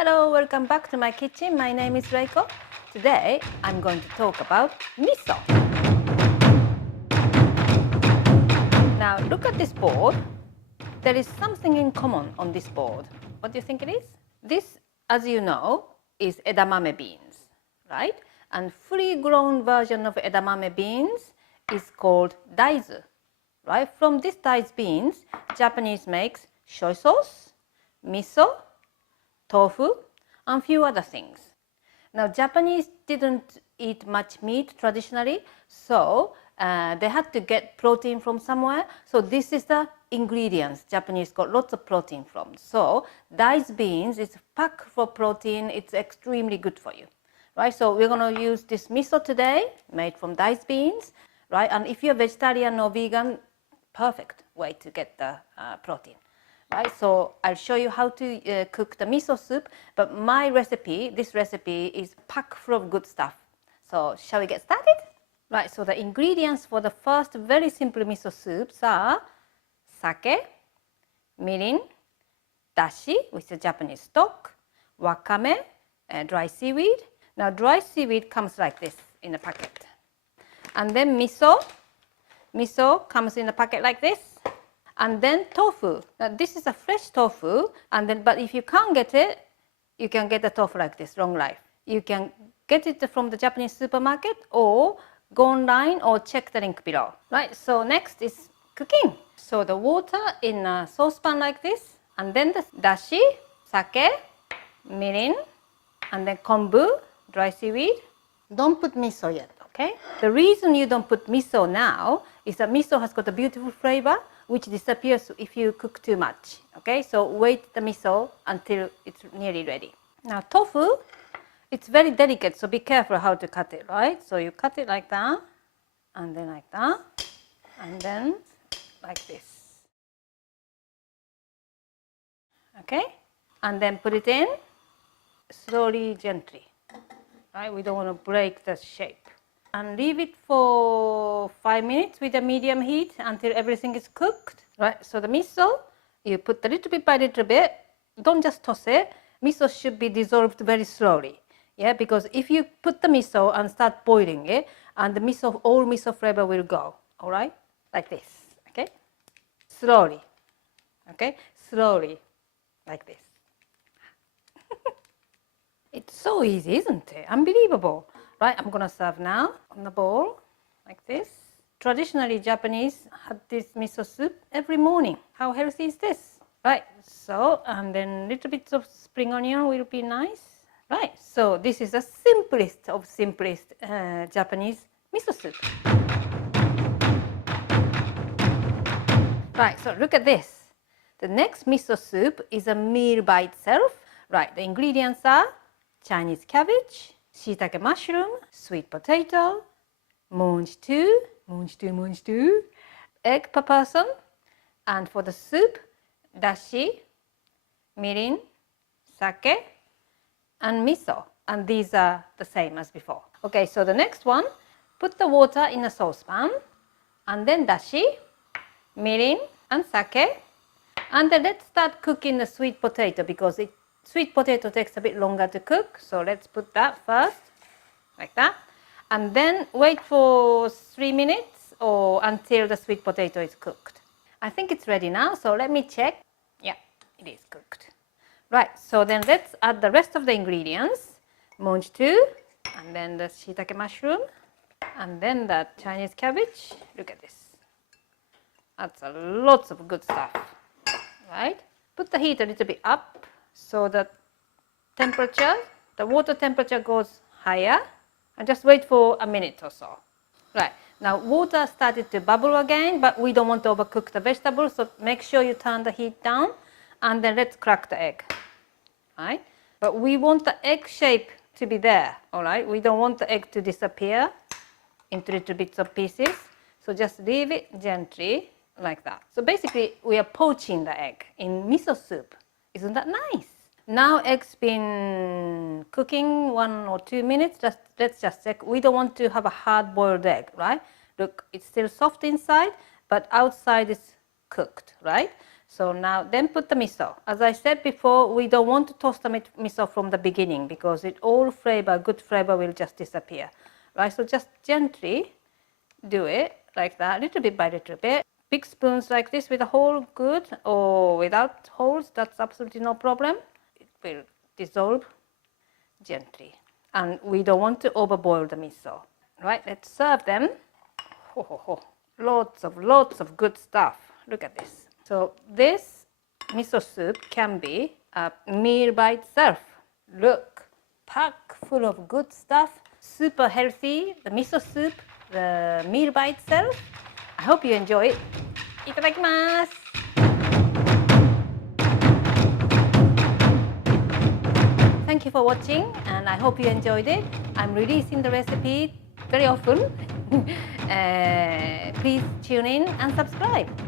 Hello, welcome back to my kitchen. My name is Reiko. Today, I'm going to talk about miso. Now, look at this board. There is something in common on this board. What do you think it is? This, as you know, is edamame beans, right? And fully grown version of edamame beans is called Daizu, right? From this Daizu beans, Japanese makes soy sauce, miso, tofu, and few other things. Now, Japanese didn't eat much meat traditionally, so they had to get protein from somewhere. So this is the ingredients Japanese got lots of protein from. So Daizu beans is packed for protein. It's extremely good for you, right? So we're going to use this miso today, made from Daizu beans, right? And if you're vegetarian or vegan, perfect way to get the protein. Right, so I'll show you how to cook the miso soup, but my recipe, this recipe is packed full of good stuff. So shall we get started? Right, so the ingredients for the first very simple miso soups are sake, mirin, dashi, which is Japanese stock, wakame, dry seaweed. Now dry seaweed comes like this in a packet. And then miso. Miso comes in a packet like this. And then tofu. Now this is a fresh tofu, and then but if you can't get it, you can get the tofu like this, long life. You can get it from the Japanese supermarket or go online or check the link below. Right, so next is cooking. So the water in a saucepan like this, and then the dashi, sake, mirin, and then kombu, dry seaweed. Don't put miso yet, okay? The reason you don't put miso now is that miso has got a beautiful flavor which disappears if you cook too much, okay? So wait the miso until it's nearly ready. Now tofu, it's very delicate, so be careful how to cut it, right? So you cut it like that, and then like that, and then like this. Okay? And then put it in slowly, gently, right? We don't want to break the shape. And leave it for 5 minutes with a medium heat until everything is cooked. Right, so the miso, you put a little bit by little bit. Don't just toss it. Miso should be dissolved very slowly. Yeah, because if you put the miso and start boiling it, and the miso, all miso flavor will go. All right, like this. Okay, slowly. Okay, slowly, like this. It's so easy, isn't it? Unbelievable. Right, I'm going to serve now on the bowl, like this. Traditionally, Japanese had this miso soup every morning. How healthy is this? Right, so, and then little bits of spring onion will be nice. Right, so this is the simplest of simplest Japanese miso soup. Right, so look at this. The next miso soup is a meal by itself. Right, the ingredients are Chinese cabbage, shiitake mushroom, sweet potato, mangetout, egg per person, and for the soup, dashi, mirin, sake, and miso. And these are the same as before. Okay, so the next one, put the water in a saucepan, and then dashi, mirin, and sake, and then let's start cooking the sweet potato because sweet potato takes a bit longer to cook, so let's put that first, like that. And then wait for 3 minutes or until the sweet potato is cooked. I think it's ready now, so let me check. Yeah, it is cooked. Right, so then let's add the rest of the ingredients. Mangetout, and then the shiitake mushroom, and then the Chinese cabbage. Look at this. That's lots of good stuff, right? Put the heat a little bit up, so the temperature, the water temperature goes higher, and just wait for a minute or so. Right, now water started to bubble again, but we don't want to overcook the vegetables, so make sure you turn the heat down, and then let's crack the egg. Right, but we want the egg shape to be there, all right? We don't want the egg to disappear into little bits of pieces, so just leave it gently like that. So basically, we are poaching the egg in miso soup. Isn't that nice? Now egg's been cooking 1 or 2 minutes. Let's just check. We don't want to have a hard-boiled egg, right? Look, it's still soft inside, but outside is cooked, right? So now then put the miso. As I said before, we don't want to toss the miso from the beginning because all flavor, good flavor will just disappear, right? So just gently do it like that, little bit by little bit. Big spoons like this with a hole, good, or without holes, that's absolutely no problem. It will dissolve gently. And we don't want to overboil the miso. Right, let's serve them. Ho, ho, ho. Lots of good stuff. Look at this. So this miso soup can be a meal by itself. Look, pack full of good stuff, super healthy. The miso soup, the meal by itself. I hope you enjoy it. Itadakimasu. Thank you for watching, and I hope you enjoyed it. I'm releasing the recipe very often. Please tune in and subscribe.